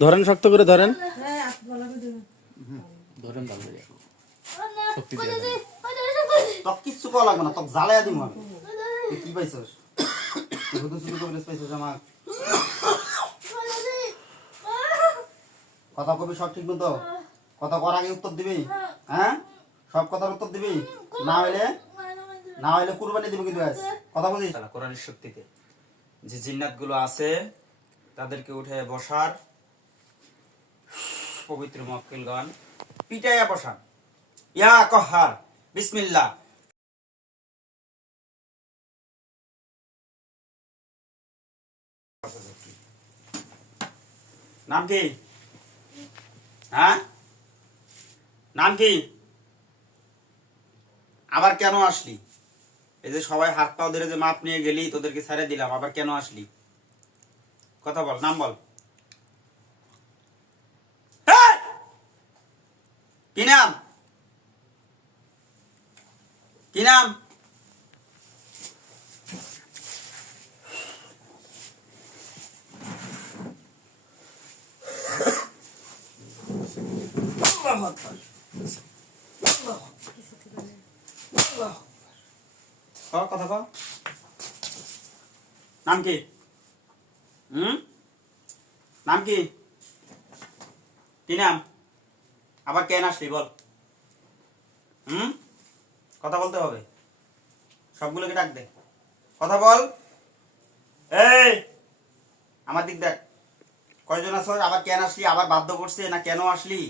ধরেন, শক্ত করে ধরেন। ধরেন শক্তি তো কিচ্ছু করা লাগবে না, তো জ্বালাইয়া দিব আমি। কি পাইছস? পাইছস আমার কথা কবি সব ঠিক মতো কথা করার আগে উত্তর দিবি। হ্যাঁ, সব কথার উত্তর দিবি। না হইলে কুরবানি দিব কিন্তু। কথা বুঝিস? কোরআনের শক্তিতে যে জিন্নাত গুলো আছে তাদেরকে উঠে বসার পবিত্র মক্কেল গান পিটাইয়া বসান। ইয়া কহার বিসমিল্লাহ। নাম কি? হ্যাঁ, নাম কি? আবার কেন আসলি? এই যে সবাই হাত পা ধরে যে মাপ নিয়ে গেলি, তোদেরকে ছেড়ে দিলাম, আবার কেন আসলি? কথা বল, নাম বল। কি নাম? কি নাম? কথা কও। নাম কি? নাম কি? কি নাম? আবার কেন আসলি বল। কথা বলতে হবে, সবগুলোকে ডাক দে, কথা বল। এই আমার দিক দেখ, কয়জন আছো? আবার কেন আসলি? আবার বাধ্য করছে না কেন আসলি?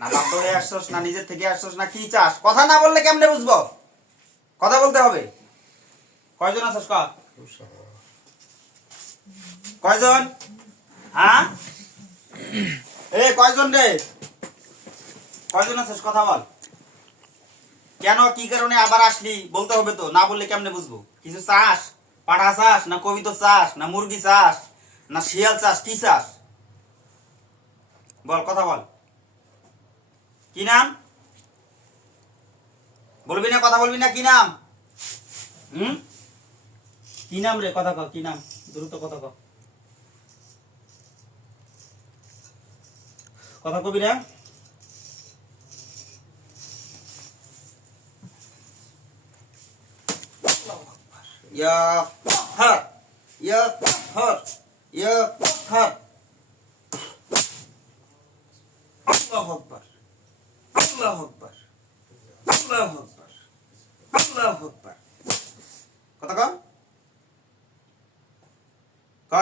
না বাধ্য হয়ে আসছস, না নিজের থেকে আসছস, না কি চাস? কথা না বললে কেমনে বুঝবো? কথা বলতে হবে। কয়জন আছস? কয়জন? হ্যাঁ, এই কয়জন রে? কয়জন আছস? কথা বল। কেন, কি কারণে আবার আসলি বলতে হবে তো, না বললে কেমনে বুঝবো? কিছু চাস? পাঠা চাস, না কবিতা চাস, না মুরগি চাস, না শিয়াল চাস? কি চাস বল, কথা বল। কি নাম? বলবি না? কথা বলবি না? কি নাম? কি নাম রে? কথা কও, কি নাম? দ্রুত কথা কও। কথা কবি না? ইয়া হর, ইয়া হর, ইয়া হর। আল্লাহু আকবার, আল্লাহু আকবার, আল্লাহু আকবার, আল্লাহু আকবার। কথা কও।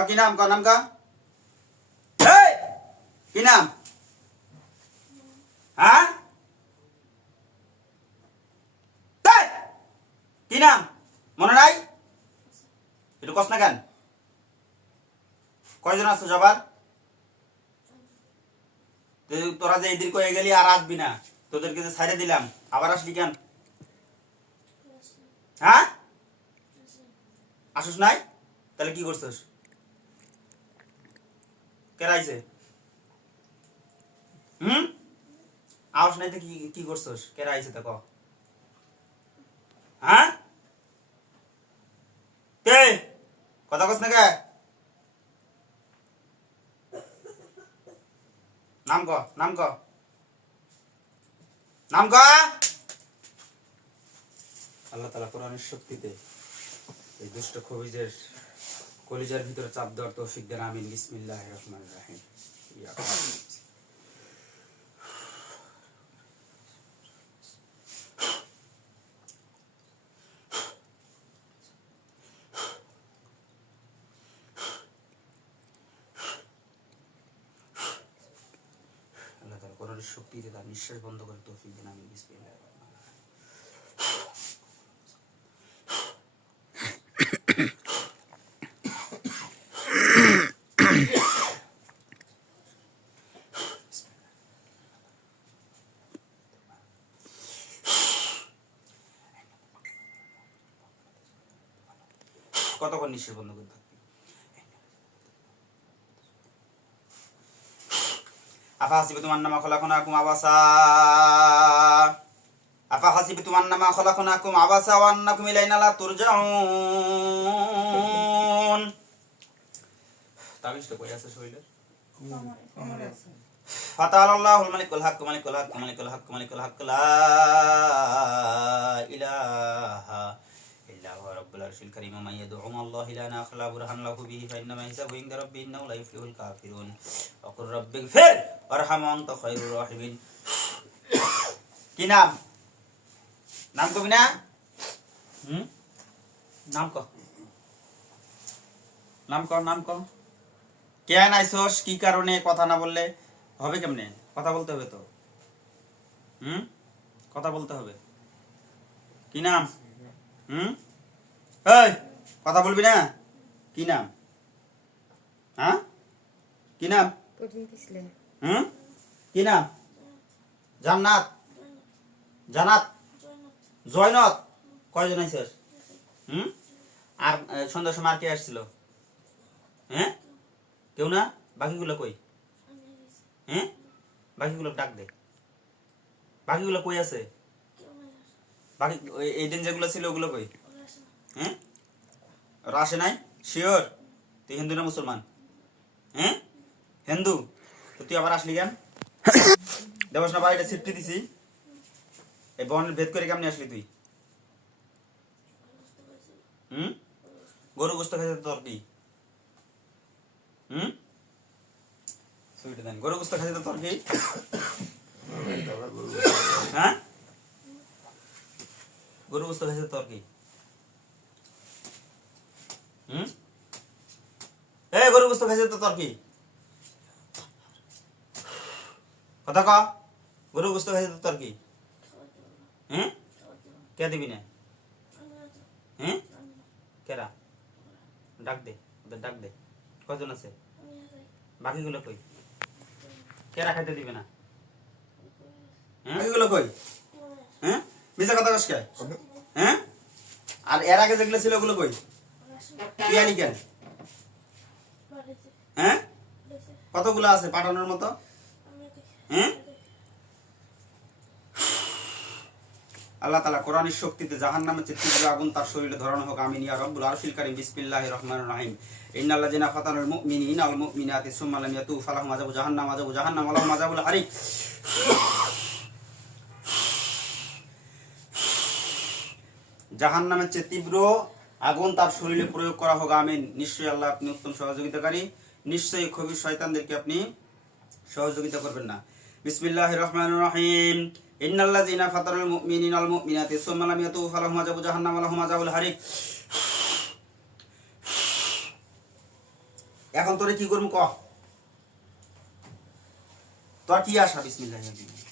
কি নাম? নাম কা? এই কি নাম? হ্যাঁ, কি নাম? মনে নাই? একটু কস না কেন? কয়জন আছো সবার? তোরা যে এদিক হয়ে গেলি আর আসবি না, তোদেরকে যে ছাইড়ে দিলাম, আবার আসলি কেন? হ্যাঁ, আসুস নাই? তাহলে কি করছস? কেরাইছে? আওস নাই তো কি করছস? কেরাইছে তো ক। হ্যাঁ, কে? কথা কস না কে? নাম ক, নাম ক, নাম ক। আল্লাহ তাআলা কোরআনের শক্তিতে এই দুষ্ট খবিজের কলিজার ভিতরে চাপ দেওয়ার তৌফিক দেন। আমিন। বিসমিল্লাহির রহমানির রহিম। আল্লাহ তাআলা কোরআনের শক্তিতে তার নিঃশ্বাস বন্ধ করে তৌফিক দেন। আমিন। বিসমিল্লাহির রহমানির রহিম। কতক্ষণ নিঃশ্বাস বন্ধ করে থাকবি? আফাহাসিবতুম আন্নামা খলাকনাকুম আবাসা, আফাহাসিবতুম আন্নামা খলাকনাকুম আবাসা ওয়া আন্নাকুম ইলাইনা লা তুরজাউন। তাবিজটা কই আছে শরীরে? ফাতাআল্লাহুল মালিকুল হক মালিকুল হক মালিকুল হক মালিকুল হক লা ইলাহা ইল্লা হুয়া রাব্বুল আরশিল কারীম মান ইয়াদউ মা'আল্লাহি ইলাহান আখar লা বুরহান লাহু বিহি ফা ইন্নামা হিসাবুহু ইনদা রাব্বিহি ইন্নাহু লা ইফলিহুল কাফিরুন ওয়া কুর রাব্বিগফির ওয়ারহাম আনতা খায়রুর রাহিমিন। কি নাম? নাম কবি না? নাম ক, নাম ক, নাম ক। কেন আইসোস, কি কারণে? কথা না বললে হবে কেমনে? কথা বলতে হবে তো। কথা বলতে হবে। কি নাম? এই কথা বলবি না? কি নাম? হ্যাঁ কি নাম? কি নাম? জান্নাত, জানাত, জয়নত। কয়জন আইসোস? আর সন্ধ্যার সময় আর কে আসছিল? হ্যাঁ কেউ না? বাকিগুলো কই? হ্যাঁ বাকিগুলো ডাক দে। বাকিগুলো কই আছে? বাকি এই দিন যেগুলো ছিল ওগুলো কই? হ্যাঁ ওরা আসে নাই? শিওর? তুই হিন্দু না মুসলমান? হ্যাঁ হিন্দু। তো তুই আবার আসলি কেন? দেবস না বাড়িটা সিফটি দিছি, এই বনের ভেদ করে কেমনি আসলি তুই? গরু গোস্ত খাইতে তোর কি? গরু গোস্ত খাইতে তোর কি? হ্যাঁ গরু গোস্ত খাইতে তোর কি? এই গরু গোস্ত খাইতে তো তোর কি? কথা ক। গরু গোস্ত খাইতে তো তোর কি? কে দিবি না? কেরা? ডাক দে, ওদের ডাক দে। কজন আছে? বাকিগুলো কই? কেরা খাইতে দিবে না? বাকিগুলো কই? মিছা কথা কস কে? আর এর আগে যেগুলো ছিল ওগুলো কই? তুই আলি কেন? কতগুলো আছে পাঠানোর মতো? আল্লাহ তাআলা কোরআনের শক্তিতে জাহান্নামের যে তীব্র আগুন তার শরীরে ধরানো হোক, আমিন ইয়া রাব্বুল আরশিল কারীম। বিসমিল্লাহির রহমানির রহিম। ইন্নাল্লাযিনা ফাতানুল মুমিনিনা ওয়াল মুমিনাতি সুম্মা লাম ইয়াতু ফালাহুম আযাবু জাহান্নাম ওয়ালাহুম আযাবুল হারিক। জাহান্নামের যে তীব্র আগুন তার শরীরে প্রয়োগ করা হোক, আমিন। নিশ্চয়ই আল্লাহ আপনি উত্তম সহযোগিতাকারী, নিশ্চয়ই খবির শয়তানদেরকে আপনি সহযোগিতা করবেন না। বিসমিল্লাহির রহমানির রহিম। ইন্নাল্লাযিনা ফাতানুল মুমিনিনা ওয়াল মুমিনাতি সুম্মা লাম ইয়াতু ফালাহুম আযাবু জাহান্নাম ওয়ালাহুম আযাবুল হারিক। এখন তোরে কি করব ক? তোর কি আশা? বিসমিল্লাহির রহমানির রহিম।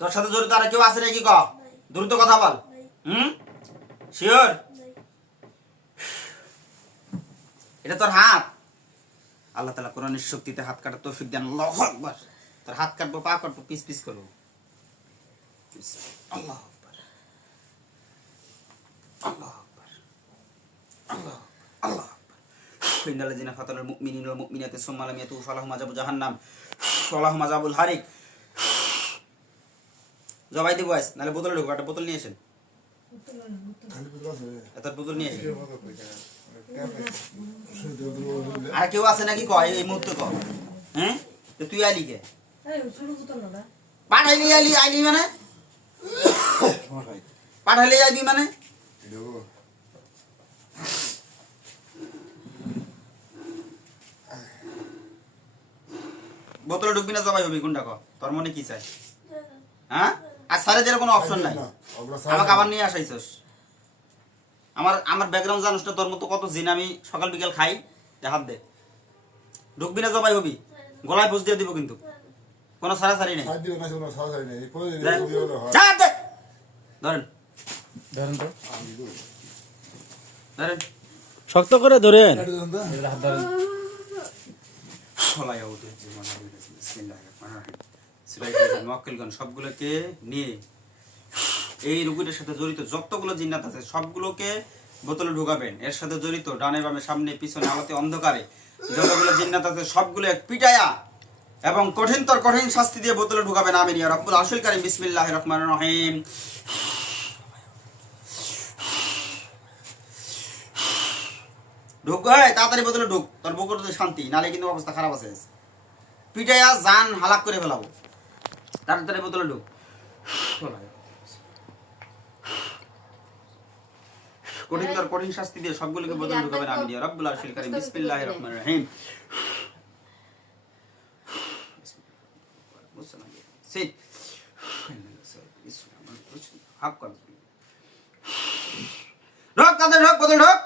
তোর সাথে জড়িত আর কেউ আছে নাকি ক? দ্রুত কথা বল। শিওর? এটা তোর হাত। আল্লাহ তাআলা কোরআনের শক্তিতে হাত কাটার তৌফিক দেন। আল্লাহু আকবার। তোর হাত কাটবো, পা কাটবো, পিস পিস করবো। আল্লাহু আকবার, আল্লাহু আকবার, আল্লাহু আল্লাহু আকবার। ইন্নাল্লাযিনা ফাতানুল মুমিনিনা ওয়াল মুমিনাতি সুম্মা লাম ইয়াতু ফালাহুম আযাবু জাহান্নাম ওয়ালাহুম আযাবুল হারিক। জবাই দিব আইস, নাহলে বোতলে ঢুকো। একটা বোতল নিয়ে আসেন। এত বোতল নিয়ে আসেন। আর কেউ আছে নাকি ক? এই মুহূর্তে ক। তুই আইলি কে? পাঠাইলি আইলি মানে? পাঠাইলে আইবি মানে? বোতলে ঢুকবি না জবাই হবি? কোনটা ক? তোর মনে কি চাই? হ্যাঁ আর সারে কোনো অপশন নাই। আমাকে আবার নিয়ে আসাইছস। আমার ব্যাকগ্রাউন্ড জানিস না? তোর মতো কত জিন আমি সকাল বিকেল খাই। হাত দে। ঢুকবি না জবাই হবি? গলায় বুঝ দিয়ে দিব কিন্তু। কোনো সারাসারি নেই। ধরেন ধরেন তো, ধরেন, শক্ত করে ধরেন। হাত ধরেন। সবগুলোকে নিয়ে এই রোগীটার সাথে জড়িত যতগুলো জিন্নাত আছে সবগুলোকে বোতলে ঢুকাবেন। এর সাথে জড়িত ডানে বামে সামনে পিছনে আলোতে অন্ধকারে যতগুলো জিন্নাত আছে সবগুলো পিটায়া এবং কঠিনতর কঠিন শাস্তি দিয়ে বোতলে ঢুকাবেন আমিন ইয়া রাব্বুল আরশিল কারীম বিসমিল্লাহির রহমানির রহিম ঢুক তাড়াতাড়ি বোতলে ঢুক তোর বুকের তো শান্তি নালে কিন্তু অবস্থা খারাপ আছে পিটাইয়া জান হালাক করে ফেলাবো তাড়াতাড়ি বোতলে ঢুক কঠিনতর কঠিন শাস্তি দিয়ে সবগুলোকে বোতলে ঢুকাবেন আমিন ইয়া রাব্বুল আরশিল কারীম বিসমিল্লাহির রহমানির রহিম sit hak kar ঢোক তাদের ঢোক বোতল ঢোক